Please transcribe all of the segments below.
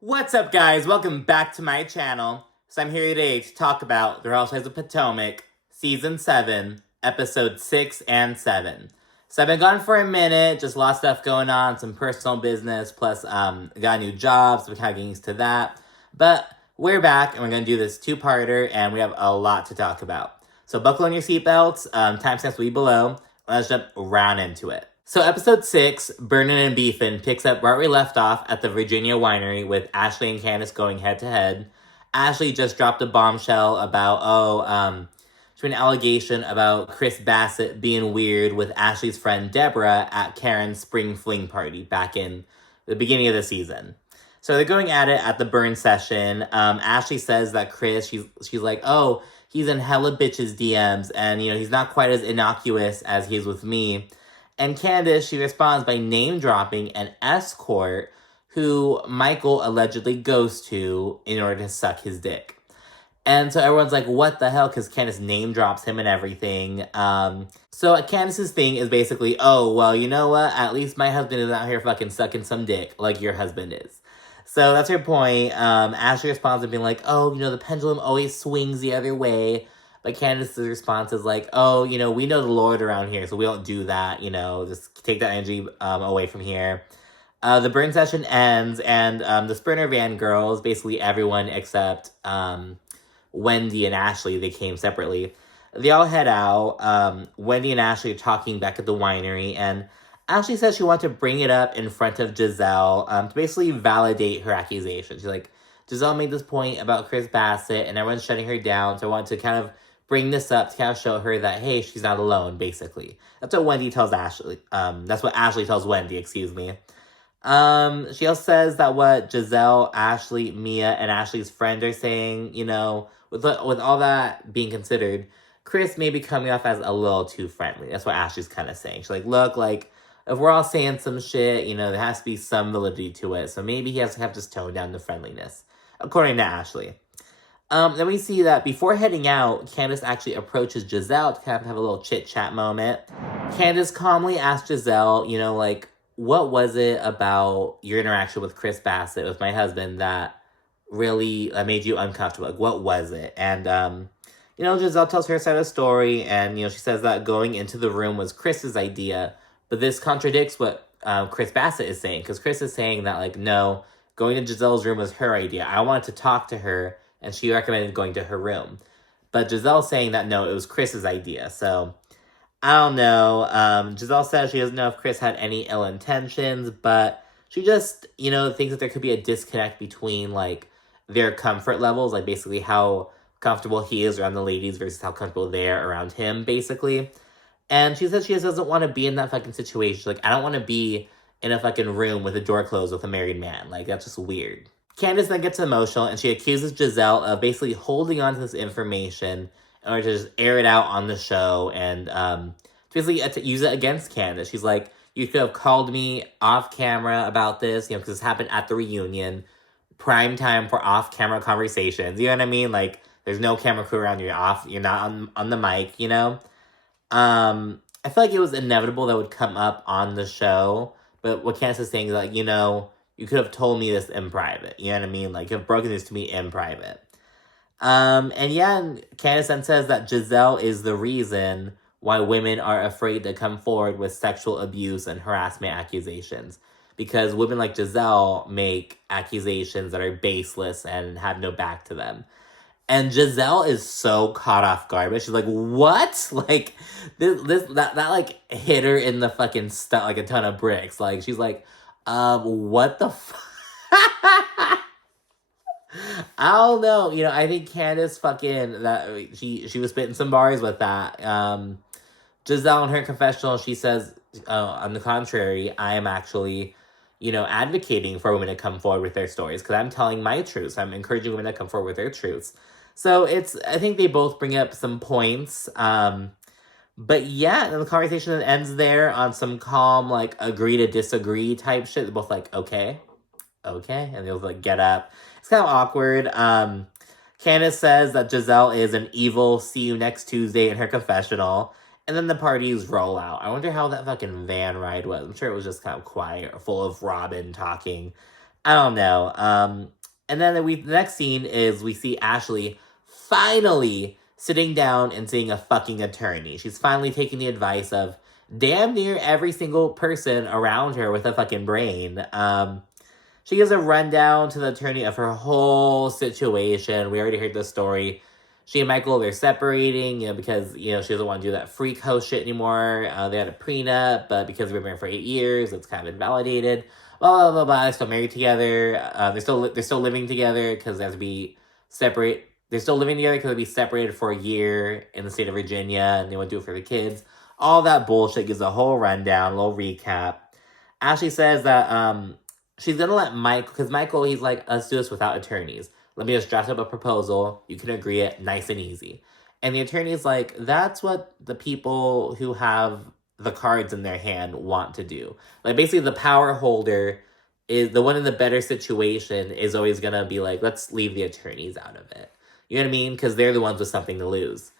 What's up, guys? Welcome back to my channel. So I'm here today to talk about The Housewives of Potomac, Season 7, Episode 6 and 7. So I've been gone for a minute, just a lot of stuff going on, some personal business, plus got a new job, so we're kind of getting used to that. But we're back, and we're going to do this two-parter, and we have a lot to talk about. So buckle in your seatbelts, timestamps will be below. Let's jump right into it. So episode 6, Burnin and Beefin, picks up where we left off at the Virginia winery with Ashley and Candiace going head-to-head. Ashley just dropped a bombshell about, an allegation about Chris Bassett being weird with Ashley's friend Deborah at Karen's spring fling party back in the beginning of the season. So they're going at it at the burn session. Ashley says that Chris, she's like, oh, he's in hella bitches' DMs, and, he's not quite as innocuous as he is with me. And Candiace, she responds by name-dropping an escort who Michael allegedly goes to in order to suck his dick. And so everyone's like, what the hell? Because Candiace name-drops him and everything. So Candiace's thing is basically, oh, well, you know what? At least my husband is out here fucking sucking some dick like your husband is. So that's her point. Ashley responds with being like, oh, the pendulum always swings the other way. But Candiace's response is like, oh, we know the Lord around here, so we don't do that, just take that energy away from here. The burn session ends, and the Sprinter Van girls, basically everyone except Wendy and Ashley, they came separately. They all head out. Wendy and Ashley are talking back at the winery, and Ashley says she wants to bring it up in front of Gizelle to basically validate her accusation. She's like, Gizelle made this point about Chris Bassett, and everyone's shutting her down, so I want to kind of bring this up to kind of show her that, hey, she's not alone, basically. That's what Wendy tells Ashley. That's what Ashley tells Wendy, excuse me. She also says that what Gizelle, Ashley, Mia, and Ashley's friend are saying, with all that being considered, Chris may be coming off as a little too friendly. That's what Ashley's kind of saying. She's like, look, if we're all saying some shit, there has to be some validity to it. So maybe he has to have just toned down the friendliness, according to Ashley. Then we see that before heading out, Candiace actually approaches Gizelle to kind of have a little chit-chat moment. Candiace calmly asks Gizelle, what was it about your interaction with Chris Bassett, with my husband, that really made you uncomfortable? What was it? And, Gizelle tells her side of the story, and, she says that going into the room was Chris's idea, but this contradicts what Chris Bassett is saying, because Chris is saying that, no, going to Giselle's room was her idea. I wanted to talk to her, and she recommended going to her room. But Giselle's saying that, no, it was Chris's idea. So, I don't know. Gizelle says she doesn't know if Chris had any ill intentions, but she just, thinks that there could be a disconnect between, their comfort levels, basically how comfortable he is around the ladies versus how comfortable they are around him, basically. And she says she just doesn't want to be in that fucking situation. She's like, I don't want to be in a fucking room with a door closed with a married man. That's just weird. Candiace then gets emotional, and she accuses Gizelle of basically holding on to this information in order to just air it out on the show and basically use it against Candiace. She's like, you could have called me off camera about this, because this happened at the reunion. Prime time for off-camera conversations. You know what I mean? There's no camera crew around you. You're not on the mic, I feel like it was inevitable that would come up on the show. But what Candiace is saying is, you could have told me this in private. You know what I mean? You have broken this to me in private. And Candiace then says that Gizelle is the reason why women are afraid to come forward with sexual abuse and harassment accusations. Because women like Gizelle make accusations that are baseless and have no back to them. And Gizelle is so caught off guard, but she's like, what? That hit her in the fucking stomach like a ton of bricks. She's like, what the fuck? I don't know. I think Candiace that she was spitting some bars with that. Gizelle in her confessional, she says, on the contrary, I am actually, advocating for women to come forward with their stories because I'm telling my truths. I'm encouraging women to come forward with their truths. So I think they both bring up some points. But yeah, and the conversation ends there on some calm, agree to disagree type shit. They're both okay. And they'll get up. It's kind of awkward. Candiace says that Gizelle is an evil see you next Tuesday in her confessional. And then the parties roll out. I wonder how that fucking van ride was. I'm sure it was just kind of quiet, full of Robyn talking. I don't know. And then the next scene is we see Ashley finally sitting down and seeing a fucking attorney. She's finally taking the advice of damn near every single person around her with a fucking brain. She gives a rundown to the attorney of her whole situation. We already heard the story. She and Michael, they're separating, because, she doesn't want to do that freak host shit anymore. They had a prenup, but because they've been married for 8 years, it's kind of invalidated. Blah, blah, blah, blah. They're still married together. They're still living together because they have to be separate. They're still living together because they'll be separated for a year in the state of Virginia, and they want to do it for the kids. All that bullshit gives a whole rundown, a little recap. Ashley says that she's going to let Michael, because Michael, he's like, let's do this without attorneys. Let me just draft up a proposal. You can agree it, nice and easy. And the attorney's like, that's what the people who have the cards in their hand want to do. Like, basically, the power holder is the one in the better situation is always going to be like, let's leave the attorneys out of it. You know what I mean? Because they're the ones with something to lose.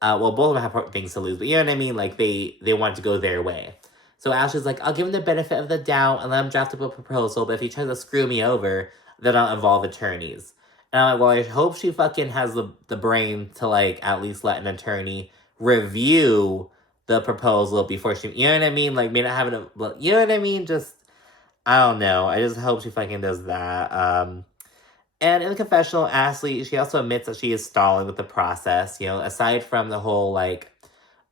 Well, both of them have things to lose, but you know what I mean? Like, they want to go their way. So Ashley's like, I'll give him the benefit of the doubt and let him draft up a proposal, but if he tries to screw me over, then I'll involve attorneys. And I'm like, well, I hope she fucking has the brain to, like, at least let an attorney review the proposal before she, you know what I mean? Like, maybe not having a, you know what I mean? Just, I don't know. I just hope she fucking does that. And in the confessional, Ashley, she also admits that she is stalling with the process, aside from the whole, like,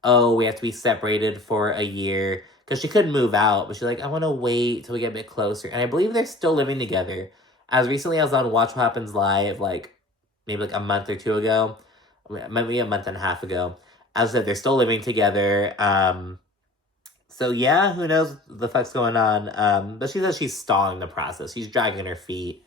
oh, we have to be separated for a year. Because she could move out, but she's like, I want to wait till we get a bit closer. And I believe they're still living together. As recently as I was on Watch What Happens Live, maybe a month or two ago, maybe a month and a half ago. As I said, they're still living together. So yeah, who knows what the fuck's going on. But she says she's stalling the process. She's dragging her feet.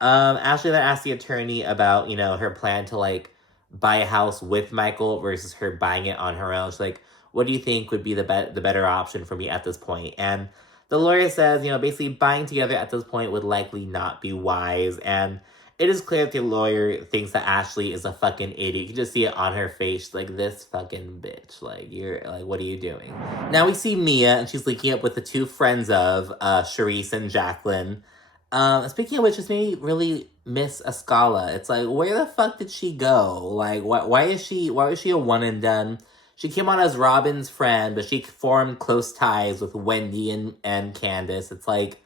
Ashley then asked the attorney about, her plan to, buy a house with Michael versus her buying it on her own. She's like, what do you think would be the better option for me at this point? And the lawyer says, basically buying together at this point would likely not be wise. And it is clear that the lawyer thinks that Ashley is a fucking idiot. You can just see it on her face. She's like, this fucking bitch. What are you doing? Now we see Mia, and she's linking up with the two friends of Charrisse and Jacqueline. Speaking of which, just made me really miss Escala. It's like, where the fuck did she go? Like, why was she a one and done? She came on as Robyn's friend, but she formed close ties with Wendy and Candiace. It's like,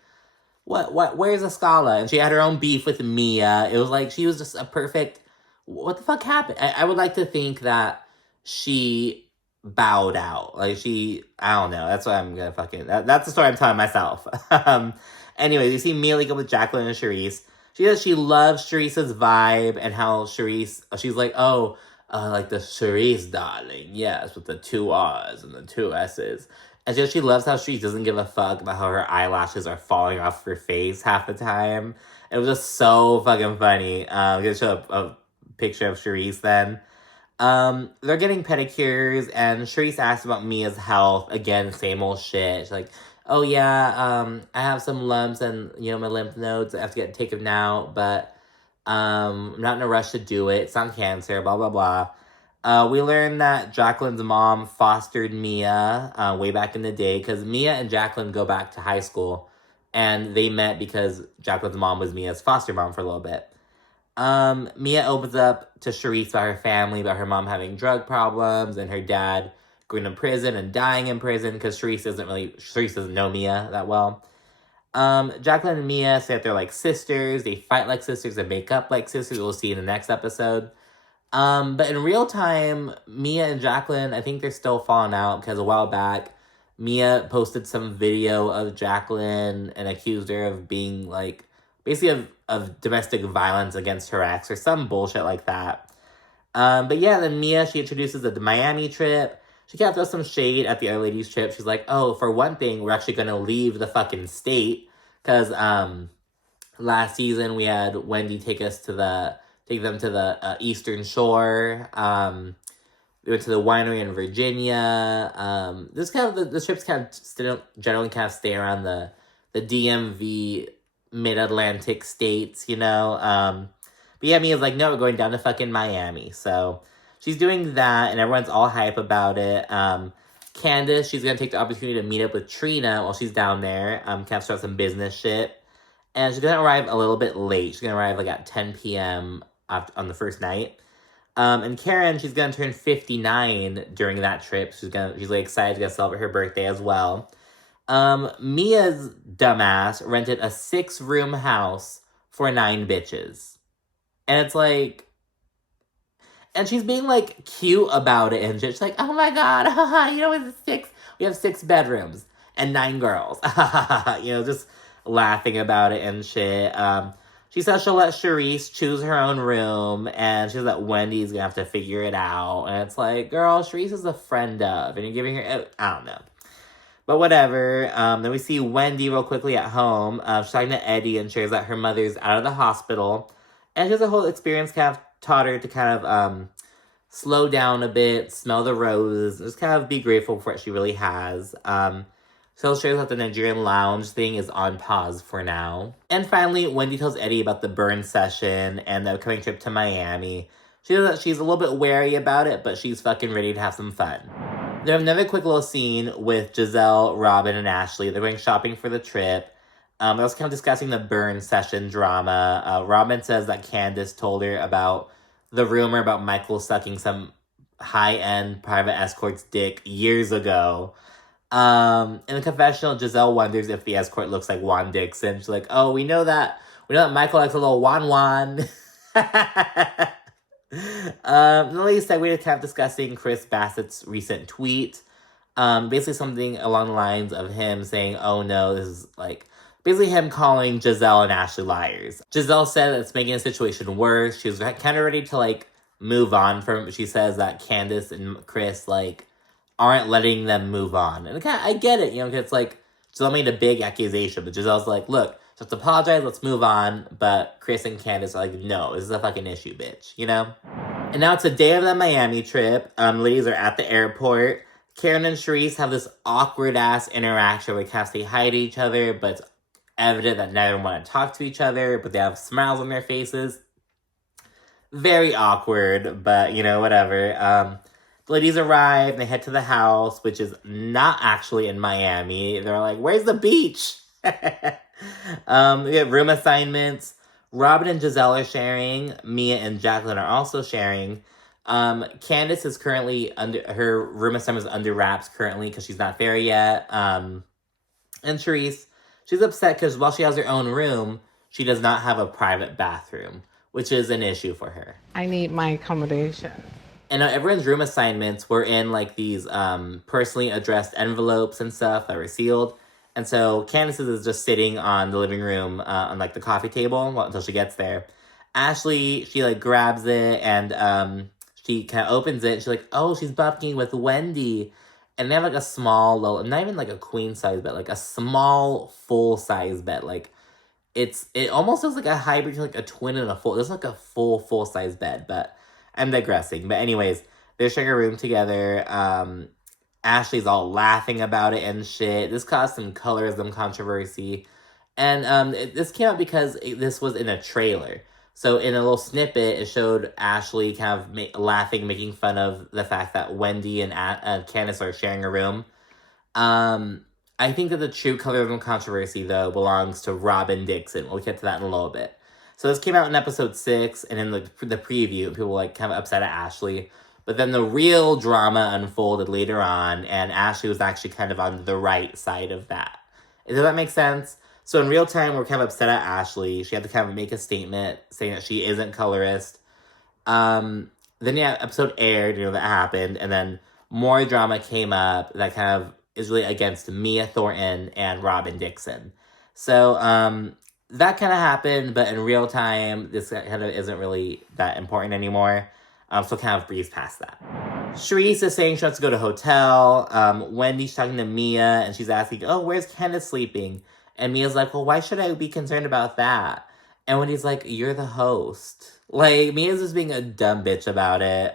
where's Escala? And she had her own beef with Mia. It was like, she was just a perfect, what the fuck happened? I would like to think that she bowed out. I don't know. That's what I'm gonna that's the story I'm telling myself. Anyways, you see Mia link up with Jacqueline and Charrisse. She says she loves Charrisse's vibe and how Charrisse, she's like, oh, like the Charrisse darling, yes, with the 2 R's and the 2 S's. And she loves how Charrisse doesn't give a fuck about how her eyelashes are falling off her face half the time. It was just so fucking funny. I'm gonna show a picture of Charrisse then. They're getting pedicures, and Charrisse asks about Mia's health. Again, same old shit. She's like, oh yeah, I have some lumps and, my lymph nodes. I have to get taken out, but I'm not in a rush to do it. It's not cancer, blah, blah, blah. We learned that Jacqueline's mom fostered Mia way back in the day, because Mia and Jacqueline go back to high school, and they met because Jacqueline's mom was Mia's foster mom for a little bit. Mia opens up to Charrisse about her family, about her mom having drug problems, and her dad going to prison and dying in prison, because Charrisse doesn't know Mia that well. Jacqueline and Mia say that they're like sisters. They fight like sisters and make up like sisters. We'll see in the next episode. But in real time, Mia and Jacqueline, I think they're still falling out, because a while back, Mia posted some video of Jacqueline and accused her of being basically of domestic violence against her ex or some bullshit like that. But yeah, then Mia, she introduces the Miami trip. She kind of throws some shade at the other ladies' trip. She's like, oh, for one thing, we're actually going to leave the fucking state. Because last season, we had Wendy take them to the Eastern Shore. We went to the winery in Virginia. The trips kind of still generally kind of stay around the DMV mid-Atlantic states, But yeah, Mia's like, no, we're going down to fucking Miami. So she's doing that, and everyone's all hype about it. Candiace, she's going to take the opportunity to meet up with Trina while she's down there. Kind of start some business shit. And she's gonna arrive a little bit late. She's gonna arrive like at 10 p.m. on the first night. And Karen, she's gonna turn 59 during that trip. She's like excited to go celebrate her birthday as well. Mia's dumbass rented a 6-room house for 9 bitches. And it's like, and she's being like cute about it and she's like, oh my god, you know, we have 6 bedrooms and 9 girls. You know, just laughing about it and shit. She says she'll let Charrisse choose her own room, and she says that Wendy's gonna have to figure it out. And it's like, girl, Charrisse is a friend of, and you're giving her, I don't know. But whatever. Then we see Wendy real quickly at home. She's talking to Eddie and shares that her mother's out of the hospital. And she has a whole experience kind of taught her to kind of slow down a bit, smell the roses, just kind of be grateful for what she really has. So it shows that the Nigerian lounge thing is on pause for now. And finally, Wendy tells Eddie about the burn session and the upcoming trip to Miami. She knows that she's a little bit wary about it, but she's fucking ready to have some fun. They have another quick little scene with Gizelle, Robyn, and Ashley. They're going shopping for the trip. They're also kind of discussing the burn session drama. Robyn says that Candiace told her about the rumor about Michael sucking some high-end private escort's dick years ago. In the confessional, Gizelle wonders if the escort looks like Wendy Dixon. She's like, oh, we know that Michael likes a little Wan. The ladies segue to kind of discussing Chris Bassett's recent tweet. Basically something along the lines of him saying, oh no, this is like, basically him calling Gizelle and Ashley liars. Gizelle said that it's making the situation worse. She was kind of ready to like move on from it. She says that Candiace and Chris like aren't letting them move on. And I get it, you know, because it's like, Gizelle made a big accusation, but Giselle's like, look, just apologize, let's move on. But Chris and Candiace are like, no, this is a fucking issue, bitch, you know? And now it's a day of the Miami trip. Ladies are at the airport. Karen and Charrisse have this awkward-ass interaction where they kind of say hi to each other, but it's evident that neither want to talk to each other, but they have smiles on their faces. Very awkward, but, you know, whatever. The ladies arrive, and they head to the house, which is not actually in Miami. They're like, where's the beach? We have room assignments. Robyn and Gizelle are sharing. Mia and Jacqueline are also sharing. Candiace is currently her room assignment is under wraps currently because she's not there yet. And Charrisse, she's upset because while she has her own room, she does not have a private bathroom, which is an issue for her. I need my accommodation. And everyone's room assignments were in like these personally addressed envelopes and stuff that were sealed. And so Candiace's is just sitting on the living room on like the coffee table until she gets there. Ashley, she like grabs it and she kind of opens it. And she's like, oh, she's bucking with Wendy. And they have like a small, little, not even like a queen size bed, like a small full size bed. Like it almost looks like a hybrid, like a twin and a full. It's like a full size bed, but I'm digressing. But anyways, they're sharing a room together. Ashley's all laughing about it and shit. This caused some colorism controversy. And this came out because this was in a trailer. So in a little snippet, it showed Ashley kind of laughing, making fun of the fact that Wendy and Candiace are sharing a room. I think that the true colorism controversy, though, belongs to Robyn Dixon. We'll get to that in a little bit. So this came out in episode 6, and in the preview, people were like kind of upset at Ashley. But then the real drama unfolded later on, and Ashley was actually kind of on the right side of that. Does that make sense? So in real time, we're kind of upset at Ashley. She had to kind of make a statement saying that she isn't colorist. Then yeah, episode aired, you know, that happened, and then more drama came up that kind of is really against Mia Thornton and Robyn Dixon. So that kind of happened, but in real time, this kind of isn't really that important anymore. So kind of breeze past that. Charrisse is saying she wants to go to a hotel. Wendy's talking to Mia, and she's asking, oh, where's Candiace sleeping? And Mia's like, well, why should I be concerned about that? And Wendy's like, you're the host. Like, Mia's just being a dumb bitch about it.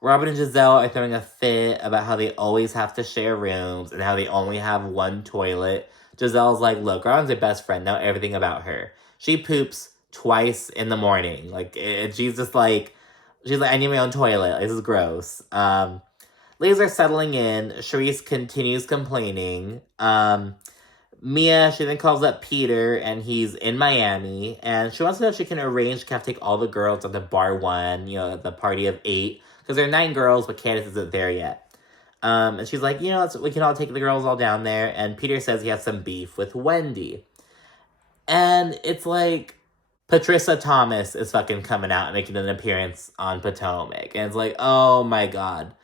Robyn and Gizelle are throwing a fit about how they always have to share rooms and how they only have one toilet. Giselle's like, look, Robyn's her best friend. Know everything about her. She poops twice in the morning. Like, she's just like, she's like, I need my own toilet. This is gross. Ladies are settling in. Charrisse continues complaining. Mia, she then calls up Peter, and he's in Miami, and she wants to know if she can arrange to kind of take all the girls at the bar one, the party of 8, because there are 9 girls, but Candiace isn't there yet. And she's like, we can all take the girls all down there, and Peter says he has some beef with Wendy. And it's like, Patricia Thomas is fucking coming out and making an appearance on Potomac, and it's like, oh my god.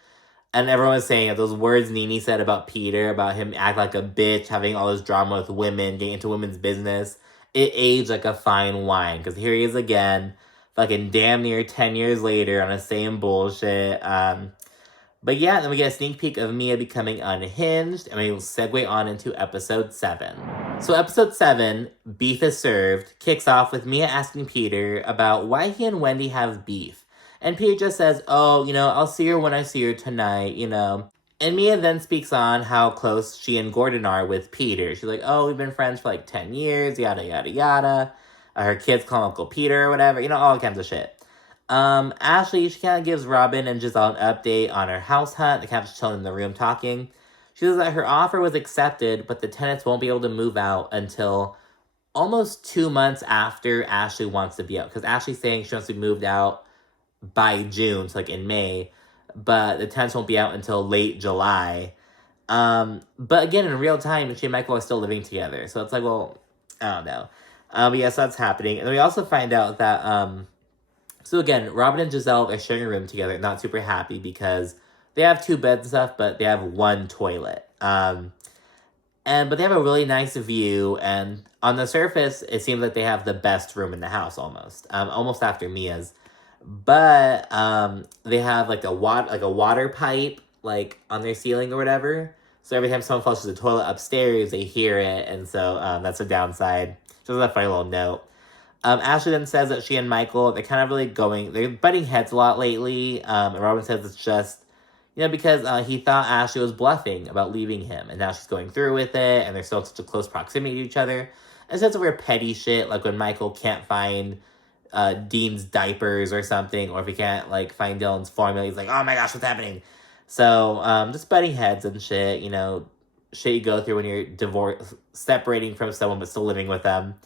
And everyone was saying that those words Nene said about Peter, about him act like a bitch, having all this drama with women, getting into women's business, it aged like a fine wine. Because here he is again, fucking damn near 10 years later on the same bullshit. But yeah, then we get a sneak peek of Mia becoming unhinged, and we will segue on into episode 7. So episode 7, Beef is Served, kicks off with Mia asking Peter about why he and Wendy have beef. And Peter just says, I'll see her when I see her tonight, And Mia then speaks on how close she and Gordon are with Peter. She's like, we've been friends for 10 years, yada, yada, yada. Her kids call him Uncle Peter or whatever, all kinds of shit. Ashley, she kind of gives Robyn and Gizelle an update on her house hunt. They kind of just chilling in the room talking. She says that her offer was accepted, but the tenants won't be able to move out until almost 2 months after Ashley wants to be out. Because Ashley's saying she wants to be moved out by June, so in May, but the tenants won't be out until late July. But again, in real time, she and Michael are still living together, so it's like, well, I don't know. But yes, that's happening. And then we also find out that, so again, Robyn and Gizelle are sharing a room together, not super happy because they have 2 beds and stuff, but they have 1 toilet. But they have a really nice view, and on the surface, it seems like they have the best room in the house almost after Mia's. But they have a water pipe on their ceiling or whatever. So every time someone flushes the toilet upstairs, they hear it, and so that's a downside. Just a funny little note. Ashley then says that she and Michael, they're kind of they're butting heads a lot lately. And Robyn says it's just, because he thought Ashley was bluffing about leaving him, and now she's going through with it, and they're still in such a close proximity to each other. And so it's weird petty shit, like when Michael can't find Dean's diapers or something, or if he can't find Dylan's formula, he's like, oh my gosh, what's happening? So just butting heads and shit, shit you go through when you're separating from someone but still living with them.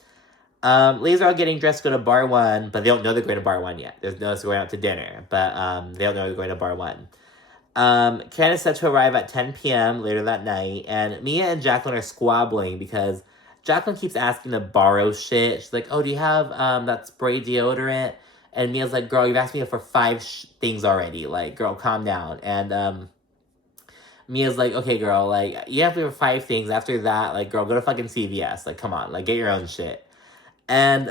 Ladies are all getting dressed to go to bar 1, but they don't know they're going to bar 1 yet. There's no going out to dinner, but they don't know they're going to bar 1. Karen is set to arrive at 10 p.m. later that night, and Mia and Jacqueline are squabbling because Jacqueline keeps asking to borrow shit. She's like, do you have that spray deodorant? And Mia's like, girl, you've asked me for 5 things already. Girl, calm down. And Mia's like, okay, girl, you have to for 5 things. After that, girl, go to fucking CVS. Come on, get your own shit. And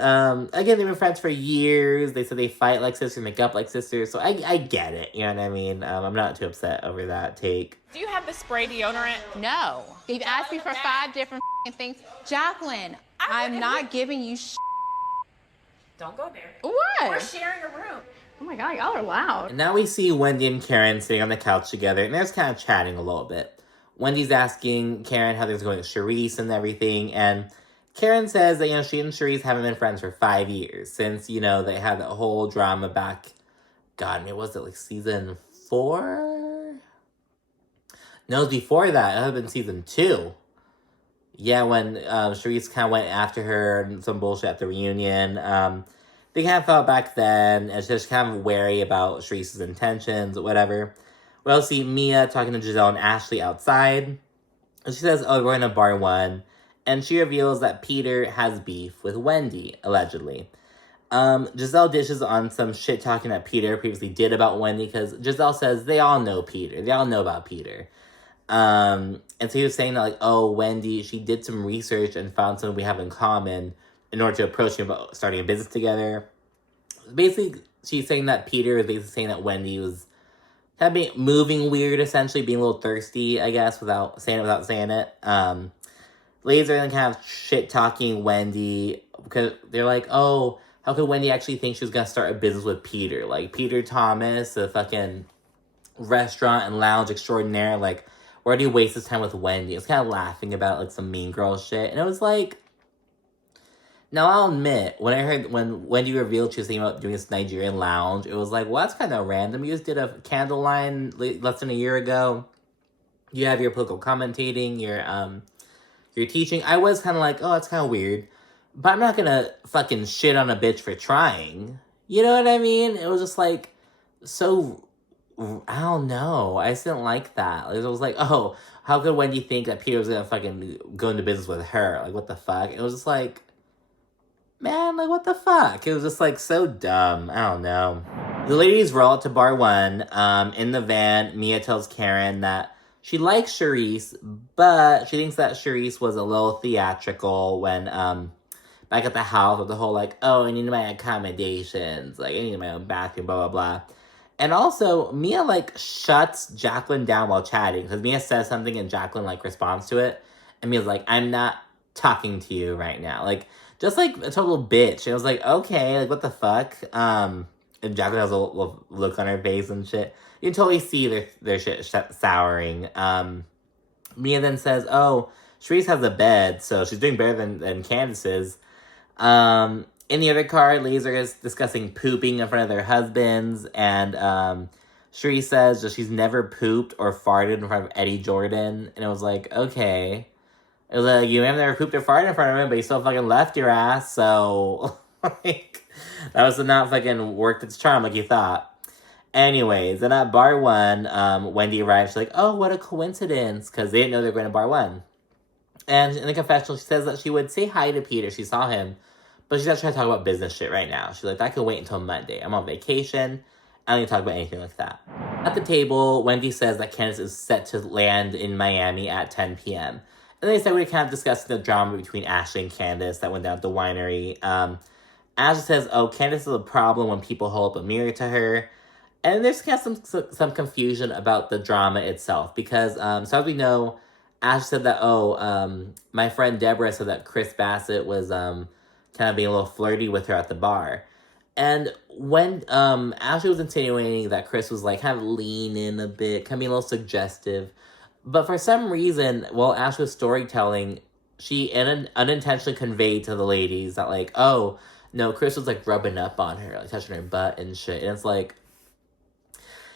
again, they've been friends for years. They said they fight like sisters, make up like sisters. So I get it, you know what I mean? I'm not too upset over that take. Do you have the spray deodorant? No. You've asked me for 5 different things. Jacqueline, I'm not giving you Don't go there. What? We're sharing a room. Oh my god, y'all are loud. And now we see Wendy and Karen sitting on the couch together, and they're just kind of chatting a little bit. Wendy's asking Karen how things are going with Charrisse and everything, and Karen says that, she and Charrisse haven't been friends for 5 years, since, they had that whole drama back, was it season 4? No, it was before that. It had been season 2. Yeah, when Charrisse kind of went after her and some bullshit at the reunion. They kind of felt back then, and she's just kind of wary about Charrisse's intentions, whatever. We'll see Mia talking to Gizelle and Ashley outside. And she says, we're going to bar 1. And she reveals that Peter has beef with Wendy, allegedly. Gizelle dishes on some shit talking that Peter previously did about Wendy, because Gizelle says they all know Peter. They all know about Peter. And so he was saying that, Wendy, she did some research and found something we have in common in order to approach him about starting a business together. Basically, she's saying that Peter is basically saying that Wendy was moving weird, essentially, being a little thirsty, I guess, without saying it. Ladies are then kind of shit-talking Wendy, because they're like, how could Wendy actually think she was going to start a business with Peter? Peter Thomas, a fucking restaurant and lounge extraordinaire, where do you waste his time with Wendy? It's kind of laughing about, some mean girl shit, and it was now I'll admit, when Wendy revealed she was thinking about doing this Nigerian lounge, it was well, that's kind of random. You just did a candle line less than a year ago. You have your political commentating, your you're teaching. I was kind of like, oh, that's kind of weird. But I'm not gonna fucking shit on a bitch for trying. You know what I mean? It was just like, so, I don't know. I just didn't like that. Like, it was like, oh, how could Wendy think that Peter was gonna fucking go into business with her? Like, what the fuck? It was just like, man, like, what the fuck? It was just, like, so dumb. I don't know. The ladies roll out to bar one. In the van, Mia tells Karen that she likes Charrisse, but she thinks that Charrisse was a little theatrical when, back at the house with the whole, like, oh, I need my accommodations. Like, I need my own bathroom, blah, blah, blah. And also, Mia, like, shuts Jacqueline down while chatting. Because Mia says something and Jacqueline, like, responds to it. And Mia's like, I'm not talking to you right now. Like, just, like, a total bitch. And I was like, okay, like, what the fuck? And Jacqueline has a little look on her face and shit. You can totally see their shit souring. Mia then says, oh, Charrisse has a bed, so she's doing better than Candiace's. In the other car, ladies are discussing pooping in front of their husbands, and Charrisse says that she's never pooped or farted in front of Eddie Jordan, and it was like, okay. It was like, you have never pooped or farted in front of him, but you still fucking left your ass, so, like, that was not fucking worked its charm like you thought. Anyways, then at bar one, Wendy arrives, she's like, oh, what a coincidence, because they didn't know they were going to bar one. And in the confessional, she says that she would say hi to Peter, she saw him, but she's not trying to talk about business shit right now. She's like, I can wait until Monday. I'm on vacation. I don't need to talk about anything like that. At the table, Wendy says that Candiace is set to land in Miami at 10 p.m. And they said we were kind of discussing the drama between Ashley and Candiace that went down at the winery. Ashley says, oh, Candiace is a problem when people hold up a mirror to her. And there's kind of some confusion about the drama itself. Because, so as we know, Ashley said that, my friend Deborah said that Chris Bassett was, kind of being a little flirty with her at the bar. And when Ashley was insinuating that Chris was like kind of leaning a bit, kind of being a little suggestive. But for some reason, while Ashley was storytelling, she unintentionally conveyed to the ladies that like, oh, no, Chris was like rubbing up on her, like touching her butt and shit. And it's like,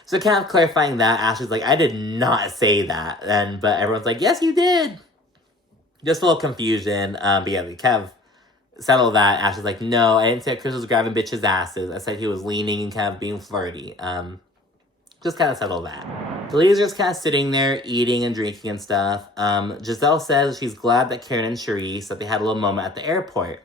so kind of clarifying that, Ashley's like, I did not say that. But everyone's like, yes, you did. Just a little confusion. But yeah, we kind of settle that. Ashley's like, no, I didn't say Chris was grabbing bitches' asses. I said he was leaning and kind of being flirty. Just kind of settle that. The ladies are just kind of sitting there eating and drinking and stuff. Gizelle says she's glad that Karen and Charrisse, that they had a little moment at the airport.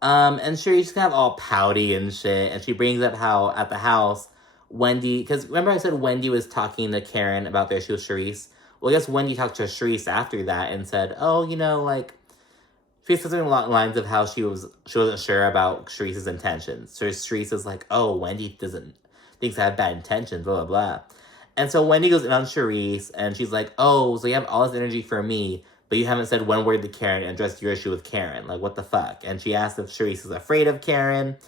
And Charrisse kind of all pouty and shit. And she brings up how at the house, Wendy, because remember I said Wendy was talking to Karen about their issue with Charrisse? Well, I guess Wendy talked to Charrisse after that and said, oh, you know, like, she said something along the lines of how she wasn't sure about Charrisse's intentions. So Charrisse is like, oh, Wendy thinks I have bad intentions, blah, blah, blah. And so Wendy goes in on Charrisse, and she's like, oh, so you have all this energy for me, but you haven't said one word to Karen and addressed your issue with Karen. Like, what the fuck? And she asks if Charrisse is afraid of Karen.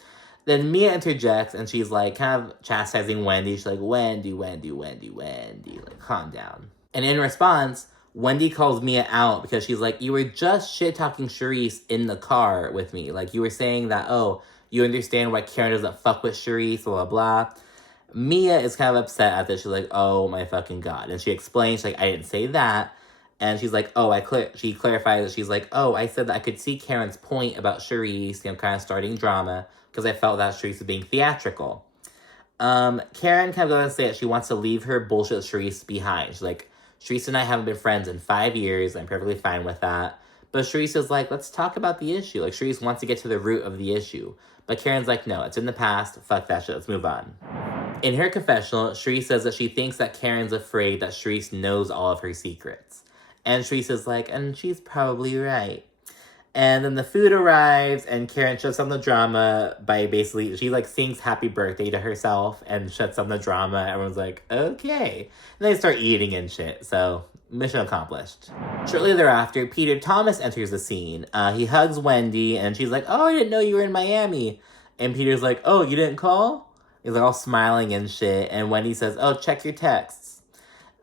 Then Mia interjects, and she's like, kind of chastising Wendy. She's like, Wendy, like, calm down. And in response, Wendy calls Mia out because she's like, you were just shit-talking Charrisse in the car with me. Like, you were saying that, oh, you understand why Karen doesn't fuck with Charrisse, blah, blah, blah. Mia is kind of upset at this. She's like, oh, my fucking God. And she explains, like, I didn't say that. And she's like, oh, she clarifies that she's like, oh, I said that I could see Karen's point about Charrisse, you know, kind of starting drama because I felt that Charrisse was being theatrical. Karen kind of goes to say that she wants to leave her bullshit with Charrisse behind. She's like, Charrisse and I haven't been friends in 5 years. I'm perfectly fine with that. But Charrisse is like, let's talk about the issue. Like, Charrisse wants to get to the root of the issue. But Karen's like, no, it's in the past. Fuck that shit. Let's move on. In her confessional, Charrisse says that she thinks that Karen's afraid that Charrisse knows all of her secrets. And Charrisse is like, and she's probably right. And then the food arrives, and Karen shuts down the drama by basically, she like sings happy birthday to herself and shuts down the drama. Everyone's like, okay. And they start eating and shit, so mission accomplished. Shortly thereafter, Peter Thomas enters the scene. He hugs Wendy, and she's like, oh, I didn't know you were in Miami. And Peter's like, oh, you didn't call? He's like all smiling and shit, and Wendy says, oh, check your texts.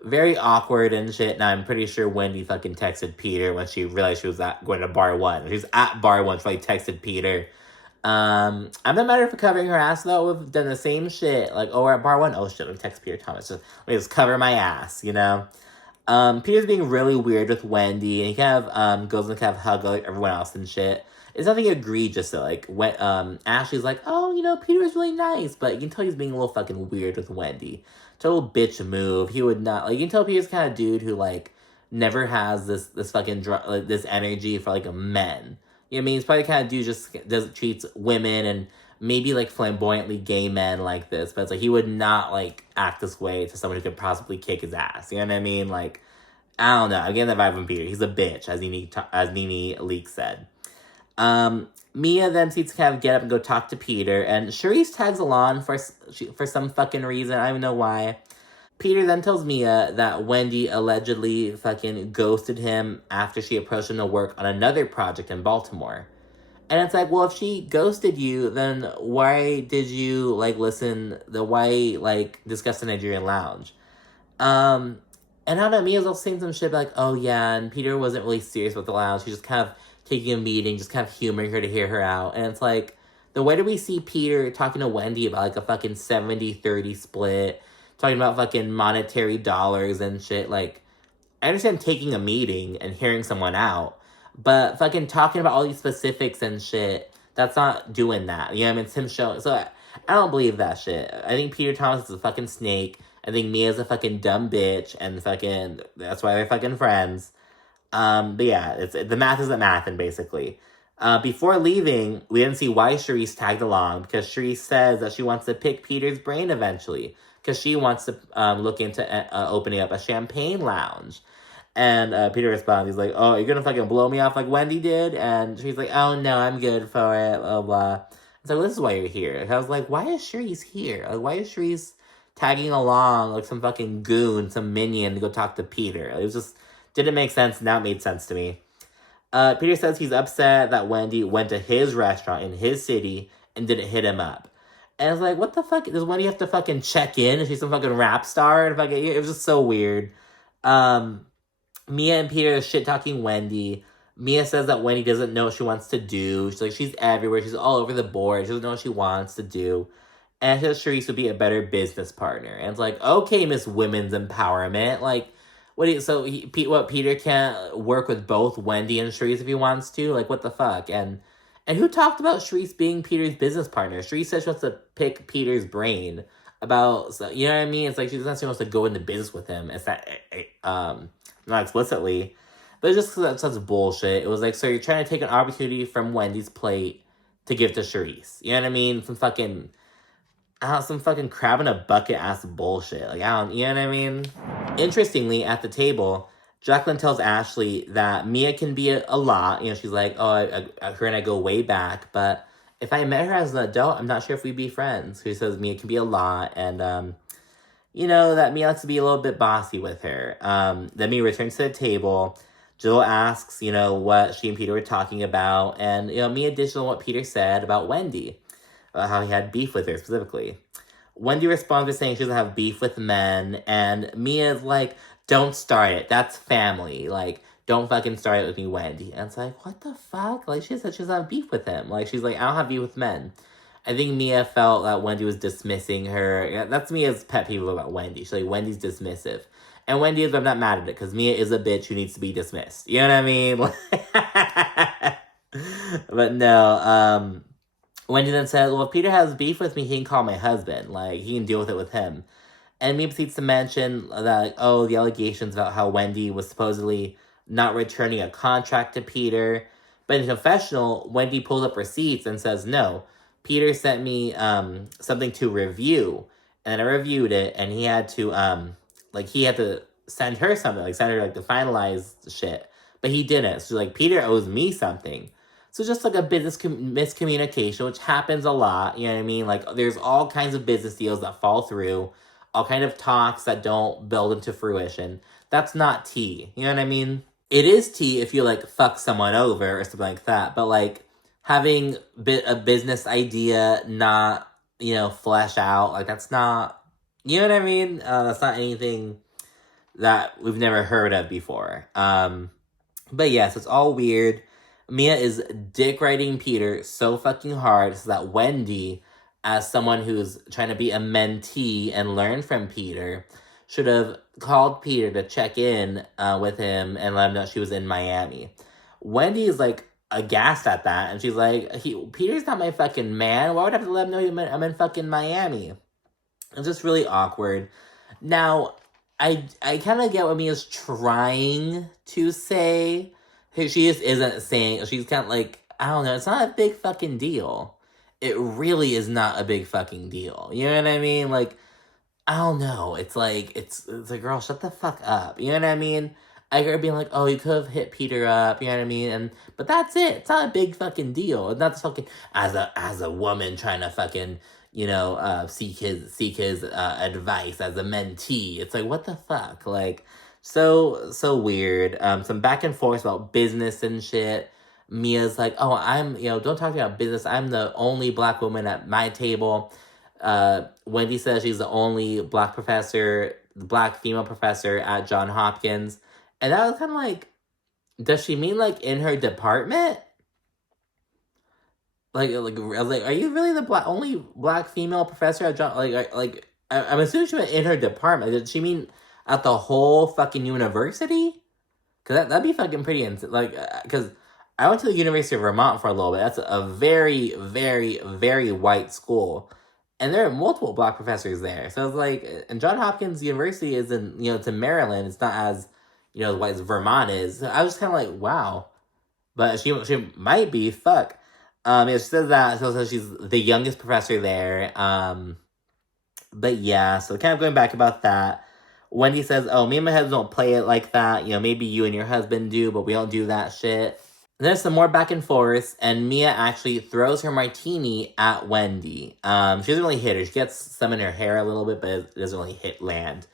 Very awkward and shit. Now, I'm pretty sure Wendy fucking texted Peter when she realized she was going to bar one. She was at bar one, so I texted Peter. I'm not mad at her for covering her ass, though. We've done the same shit. Like, oh, we're at bar one. Oh, shit, let me text Peter Thomas. Let me just cover my ass, you know? Peter's being really weird with Wendy, and he kind of goes and kind of hug like everyone else and shit. It's nothing egregious though. Like when Ashley's like, oh, Peter's really nice, but you can tell he's being a little fucking weird with Wendy. Total bitch move. He would not, like, you can tell Peter's kind of dude who like never has this fucking this energy for like a men. You know what I mean? He's probably the kind of dude just doesn't treats women and maybe like flamboyantly gay men like this, but it's like he would not like act this way to someone who could possibly kick his ass. You know what I mean? Like, I don't know. I'm getting that vibe from Peter. He's a bitch, as Nene Leak said. Mia then sees to kind of get up and go talk to Peter, and Charrisse tags along for some fucking reason. I don't even know why. Peter then tells Mia that Wendy allegedly fucking ghosted him after she approached him to work on another project in Baltimore. And it's like, well, if she ghosted you, then why did you, like, discuss the Nigerian lounge? And I don't know, Mia's also saying some shit like, oh yeah, and Peter wasn't really serious with the lounge. He just kind of taking a meeting, just kind of humoring her to hear her out. And it's like, the way do we see Peter talking to Wendy about, like, a fucking 70-30 split, talking about fucking monetary dollars and shit, like, I understand taking a meeting and hearing someone out, but fucking talking about all these specifics and shit, that's not doing that. You know what I mean? It's him showing. So I don't believe that shit. I think Peter Thomas is a fucking snake. I think Mia's a fucking dumb bitch, and fucking, that's why they're fucking friends. But yeah, the math isn't mathin', basically. Before leaving, we didn't see why Charrisse tagged along, because Charrisse says that she wants to pick Peter's brain eventually, because she wants to look into opening up a champagne lounge. And Peter responds, he's like, oh, you're gonna fucking blow me off like Wendy did? And she's like, oh no, I'm good for it, blah, blah. So this is why you're here. And I was like, why is Charrisse here? Like, why is Charrisse tagging along like some fucking goon, some minion to go talk to Peter? It was just, didn't make sense, and now it made sense to me. Peter says he's upset that Wendy went to his restaurant in his city and didn't hit him up. And I was like, what the fuck? Does Wendy have to fucking check in? Is she some fucking rap star? And fucking, it was just so weird. Mia and Peter are shit-talking Wendy. Mia says that Wendy doesn't know what she wants to do. She's like, she's everywhere. She's all over the board. She doesn't know what she wants to do. And she says Charrisse would be a better business partner. And it's like, okay, Miss Women's Empowerment. Like, Peter can't work with both Wendy and Charrisse if he wants to? Like, what the fuck? And who talked about Charrisse being Peter's business partner? Charrisse says she wants to pick Peter's brain about, so, you know what I mean? It's like she doesn't want to go into business with him. It's not explicitly, but it's just such bullshit. It was like, so you're trying to take an opportunity from Wendy's plate to give to Charrisse. You know what I mean? Some fucking crab in a bucket ass bullshit. Like, you know what I mean? Interestingly, at the table, Jacqueline tells Ashley that Mia can be a lot. You know, she's like, oh, her and I go way back, but if I met her as an adult, I'm not sure if we'd be friends. She says Mia can be a lot, and, that Mia likes to be a little bit bossy with her. Then Mia returns to the table. Jill asks, what she and Peter were talking about, and, Mia ditches on what Peter said about Wendy, how he had beef with her specifically. Wendy responds by saying she doesn't have beef with men, and Mia's like, don't start it. That's family. Like, don't fucking start it with me, Wendy. And it's like, what the fuck? Like, she said she doesn't have beef with him. Like, she's like, I don't have beef with men. I think Mia felt that Wendy was dismissing her. That's Mia's pet peeve about Wendy. She's like, Wendy's dismissive. And Wendy is, I'm not mad at it, because Mia is a bitch who needs to be dismissed. You know what I mean? But no, Wendy then said, well, if Peter has beef with me, he can call my husband. Like, he can deal with it with him. And Mia proceeds to mention that, like, the allegations about how Wendy was supposedly not returning a contract to Peter. But in the confessional, Wendy pulls up receipts and says, no, Peter sent me something to review. And I reviewed it, and he had to, send her something, send her, the finalized shit. But he didn't. So, Peter owes me something. So just, a business miscommunication, which happens a lot, you know what I mean? There's all kinds of business deals that fall through, all kind of talks that don't build into fruition. That's not tea, you know what I mean? It is tea if you, fuck someone over or something like that, but, having a business idea not, flesh out, that's not, you know what I mean? That's not anything that we've never heard of before. But yes, it's all weird. Mia is dick riding Peter so fucking hard so that Wendy, as someone who's trying to be a mentee and learn from Peter, should have called Peter to check in with him and let him know she was in Miami. Wendy's like aghast at that, and she's like, Peter's not my fucking man. Why would I have to let him know I'm in fucking Miami? It's just really awkward. Now, I kind of get what Mia's trying to say. She just isn't saying. She's kind of like, I don't know. It's not a big fucking deal. It really is not a big fucking deal. You know what I mean? Like, I don't know. It's like, it's like, girl, shut the fuck up. You know what I mean? I heard her being like, oh, you could have hit Peter up. You know what I mean? But that's it. It's not a big fucking deal. It's not this fucking, as a woman trying to fucking, seek his advice as a mentee. It's like, what the fuck? Like, so weird. Some back and forth about business and shit. Mia's like, oh, don't talk about business. I'm the only black woman at my table. Wendy says she's the only black female professor at Johns Hopkins. And that was kind of like, does she mean like in her department? Like, I was like, are you really the only black female professor at John? I'm assuming she meant in her department. Did she mean at the whole fucking university? Because that'd be fucking pretty because I went to the University of Vermont for a little bit. That's a very, very, very white school. And there are multiple black professors there. So it's like, and Johns Hopkins University is it's in Maryland. It's not as, white as Vermont is. So I was kind of like, wow. But she might be, fuck. She says that, so she's the youngest professor there. But yeah, so kind of going back about that. Wendy says, oh, me and my husband don't play it like that. Maybe you and your husband do, but we don't do that shit. There's some more back and forth, and Mia actually throws her martini at Wendy. She doesn't really hit her. She gets some in her hair a little bit, but it doesn't really land.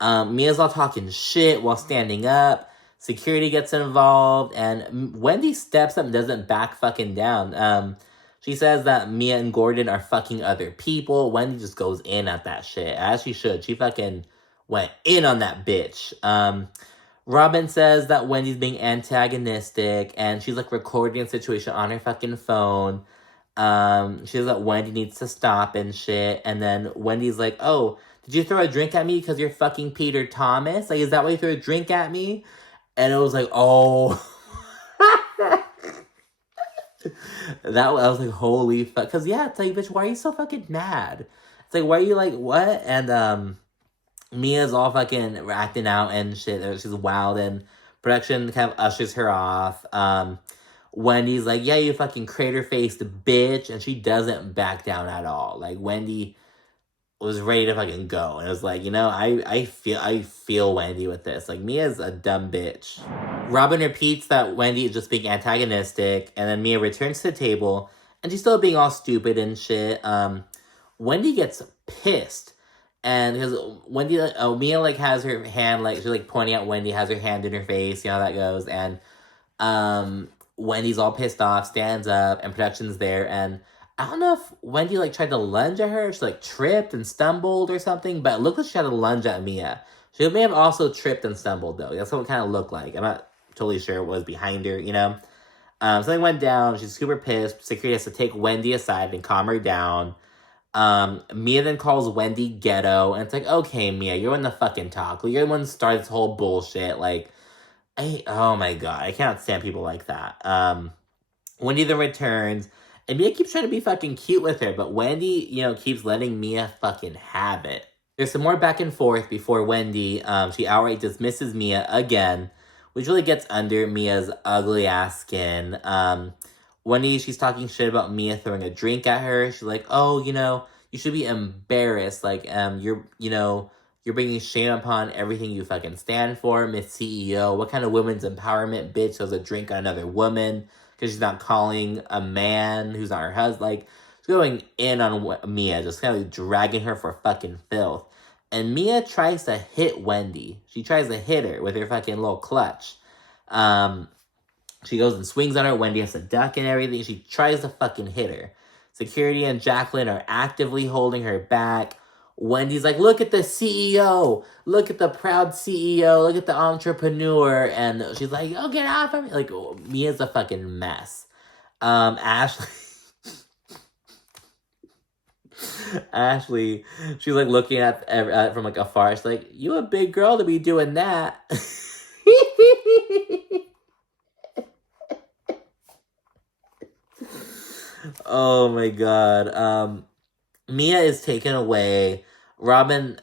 Mia's all talking shit while standing up. Security gets involved, and Wendy steps up and doesn't back fucking down. She says that Mia and Gordon are fucking other people. Wendy just goes in at that shit, as she should. She fucking went in on that bitch. Robyn says that Wendy's being antagonistic, and she's like recording a situation on her fucking phone. She says that Wendy needs to stop and shit, and then Wendy's like, oh, did you throw a drink at me because you're fucking Peter Thomas? Like, is that why you threw a drink at me? And it was like, oh. I was like, holy fuck. Because, yeah, it's like, bitch, why are you so fucking mad? It's like, why are you like, what? And Mia's all fucking acting out and shit. She's wild, and production kind of ushers her off. Wendy's like, yeah, you fucking crater-faced bitch. And she doesn't back down at all. Like, Wendy was ready to fucking go. And it was like, I feel Wendy with this. Like, Mia's a dumb bitch. Robyn repeats that Wendy is just being antagonistic, and then Mia returns to the table, and she's still being all stupid and shit. Wendy gets pissed, and because Wendy, Mia, like, has her hand, like, she's, like, pointing at Wendy, has her hand in her face, how that goes, and, Wendy's all pissed off, stands up, and production's there, and I don't know if Wendy, like, tried to lunge at her. She, like, tripped and stumbled or something. But it looked like she had to lunge at Mia. She may have also tripped and stumbled, though. That's what it kind of looked like. I'm not totally sure what was behind her, Something went down. She's super pissed. Security has to take Wendy aside and calm her down. Mia then calls Wendy ghetto. And it's like, okay, Mia, you're in the fucking talk. You're the one who started this whole bullshit. Like, oh my god. I can't stand people like that. Wendy then returns. And Mia keeps trying to be fucking cute with her, but Wendy, keeps letting Mia fucking have it. There's some more back and forth before Wendy, she outright dismisses Mia again, which really gets under Mia's ugly ass skin. Wendy, she's talking shit about Mia throwing a drink at her. She's like, oh, you should be embarrassed. Like, you're bringing shame upon everything you fucking stand for, Miss CEO. What kind of women's empowerment bitch throws a drink on another woman? Because she's not calling a man who's not her husband. Like, she's going in on Mia, just kind of dragging her for fucking filth. And Mia tries to hit Wendy. She tries to hit her with her fucking little clutch. She goes and swings on her. Wendy has to duck and everything. She tries to fucking hit her. Security and Jacqueline are actively holding her back. Wendy's like, look at the CEO. Look at the proud CEO. Look at the entrepreneur. And she's like, oh, get off of me. Like, Mia's a fucking mess. Ashley. Ashley, she's like looking at from like afar. She's like, "You a big girl to be doing that." Oh my god. Mia is taken away. Robyn,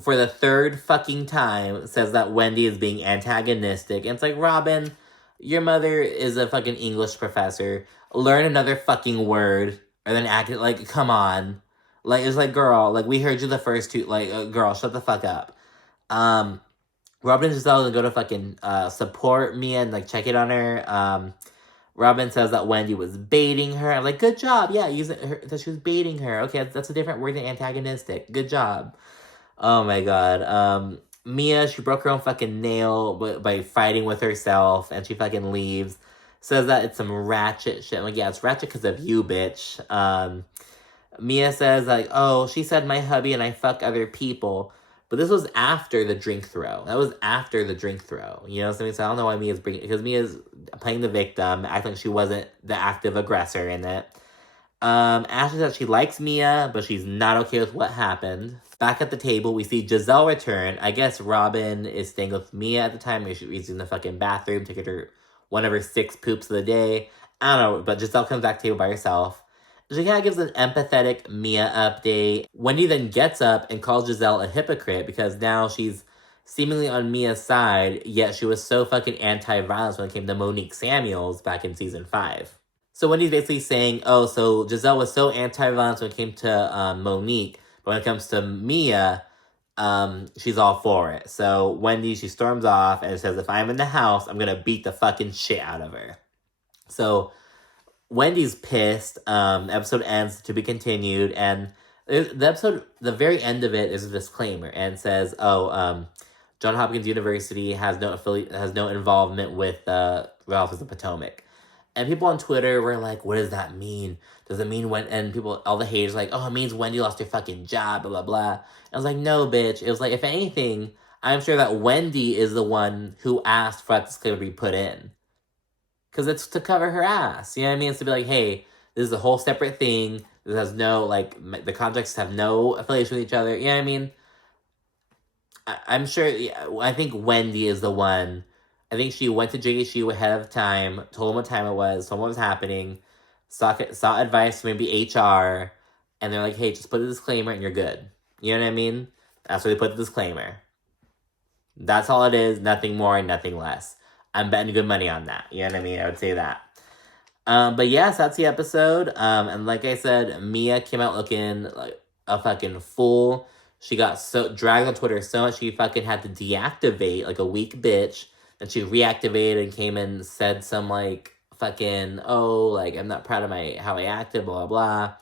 for the third fucking time, says that Wendy is being antagonistic. And it's like, Robyn, your mother is a fucking English professor. Learn another fucking word. Or then act it like, come on. Like, it's like, girl, like, we heard you the first two. Like, girl, shut the fuck up. Robyn and Gizelle go to fucking support Mia and, like, check it on her. Robyn says that Wendy was baiting her. I'm like, good job. Yeah, using her, that she was baiting her. Okay, that's a different word than antagonistic. Good job. Oh my god. Mia, she broke her own fucking nail by fighting with herself, and she fucking leaves. Says that it's some ratchet shit. I'm like, yeah, it's ratchet because of you, bitch. Mia says, like, oh, she said my hubby and I fuck other people. But this was after the drink throw. That was after the drink throw. You know what I mean? So I don't know why Mia's bringing... Because Mia's playing the victim, acting like she wasn't the active aggressor in it. Ashley says she likes Mia, but she's not okay with what happened. Back at the table, we see Gizelle return. I guess Robyn is staying with Mia at the time. Maybe she's in the fucking bathroom, taking her one of her 6 poops of the day. I don't know, but Gizelle comes back to the table by herself. She kind of gives an empathetic Mia update. Wendy then gets up and calls Gizelle a hypocrite because now she's seemingly on Mia's side, yet she was so fucking anti-violence when it came to Monique Samuels back in season 5. So Wendy's basically saying, oh, so Gizelle was so anti-violence when it came to Monique, but when it comes to Mia, she's all for it. So Wendy, she storms off and says, if I'm in the house, I'm gonna beat the fucking shit out of her. So Wendy's pissed. Episode ends, to be continued, and the very end of it is a disclaimer and says, "Oh, Johns Hopkins University has no involvement with Ralph of the Potomac." And people on Twitter were like, "What does that mean? Does it mean when?" And people, all the haters, like, "Oh, it means Wendy lost her fucking job." Blah blah blah. And I was like, "No, bitch." It was like, if anything, I'm sure that Wendy is the one who asked for that disclaimer to be put in. Because it's to cover her ass. You know what I mean? It's to be like, hey, this is a whole separate thing. This has no, like, the contracts have no affiliation with each other. You know what I mean? I'm sure, I think Wendy is the one. I think she went to JHU ahead of time, told them what time it was, told them what was happening, sought advice from maybe HR, and they're like, hey, just put a disclaimer and you're good. You know what I mean? That's why they put the disclaimer. That's all it is, nothing more, nothing less. I'm betting good money on that. You know what I mean? I would say that. But yes, that's the episode. And like I said, Mia came out looking like a fucking fool. She got so dragged on Twitter so much she fucking had to deactivate like a weak bitch. And she reactivated and came and said some like fucking, oh, like I'm not proud of how I acted, blah, blah,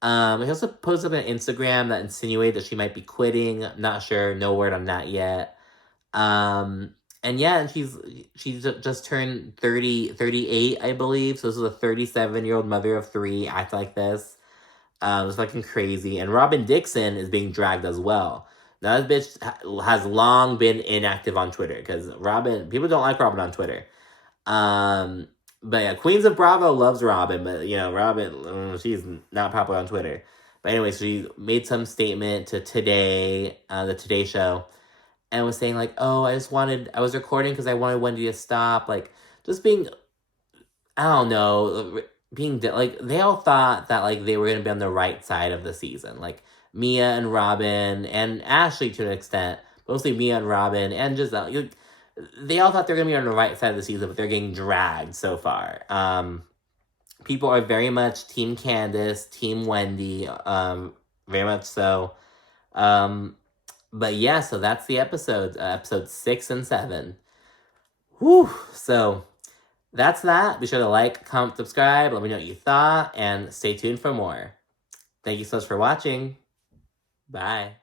blah. He also posted up on Instagram that insinuated that she might be quitting. Not sure, no word on that yet. And yeah, and she's just turned 38, I believe. So this is a 37-year-old mother of 3 act like this. It's fucking crazy. And Robyn Dixon is being dragged as well. Now this bitch has long been inactive on Twitter because people don't like Robyn on Twitter. But yeah, Queens of Bravo loves Robyn, but you know, Robyn, she's not popular on Twitter. But anyway, she made some statement to Today, the Today Show, and was saying like, oh, I was recording because I wanted Wendy to stop, like, just being, I don't know, being, like, they all thought that, like, they were going to be on the right side of the season, like, Mia and Robyn, and Ashley to an extent, mostly Mia and Robyn, and Gizelle, they all thought they were going to be on the right side of the season, but they're getting dragged so far. People are very much Team Candiace, Team Wendy, very much so. But yeah, so that's the episodes, episodes 6 and 7. Whew, so that's that. Be sure to like, comment, subscribe, let me know what you thought, and stay tuned for more. Thank you so much for watching. Bye.